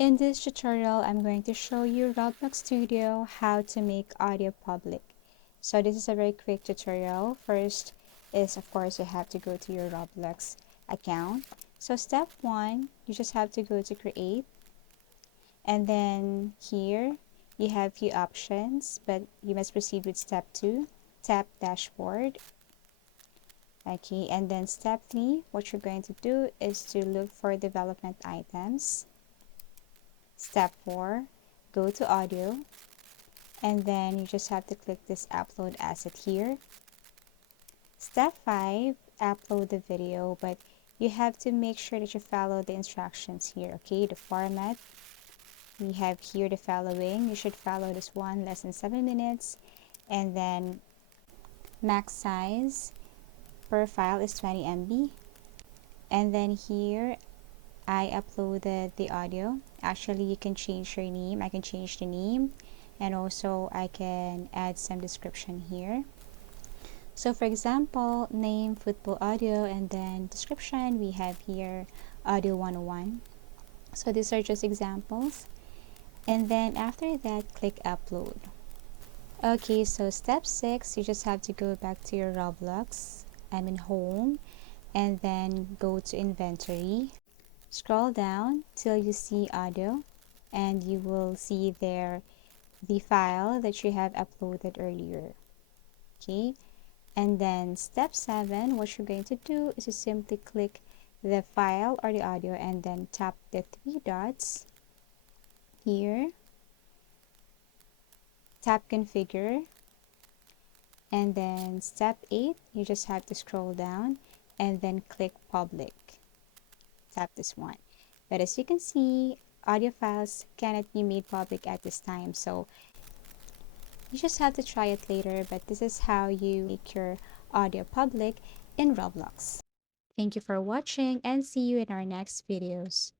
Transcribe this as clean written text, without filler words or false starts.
In this tutorial, I'm going to show you Roblox Studio how to make audio public. So this is a very quick tutorial. First is, of course, you have to go to your Roblox account. So step 1, you just have to go to create. And then here, you have few options, but you must proceed with step 2. Tap dashboard. Okay, and then step 3, what you're going to do is to look for development items. Step 4, go to audio, and then you just have to click this upload asset here. Step 5, upload the video, but you have to make sure that you follow the instructions here, okay? The format, we have here the following. You should follow this one, less than 7 minutes, and then max size per file is 20 MB. And then here, I uploaded the audio. Actually, you can change your name. I can change the name, and also I can add some description here. So for example, name football audio, and then description, we have here audio 101. So these are just examples. And then after that, click upload. Okay, so step 6, you just have to go back to your Roblox. I'm in home, and then go to inventory. Scroll down till you see audio, and you will see there the file that you have uploaded earlier. Okay, and then step 7, what you're going to do is to simply click the file or the audio and then tap the 3 dots here, tap configure, and then step 8, you just have to scroll down and then click public. Tap this one. But as you can see, audio files cannot be made public at this time, so you just have to try it later. But this is how you make your audio public in Roblox. Thank you for watching, and see you in our next videos.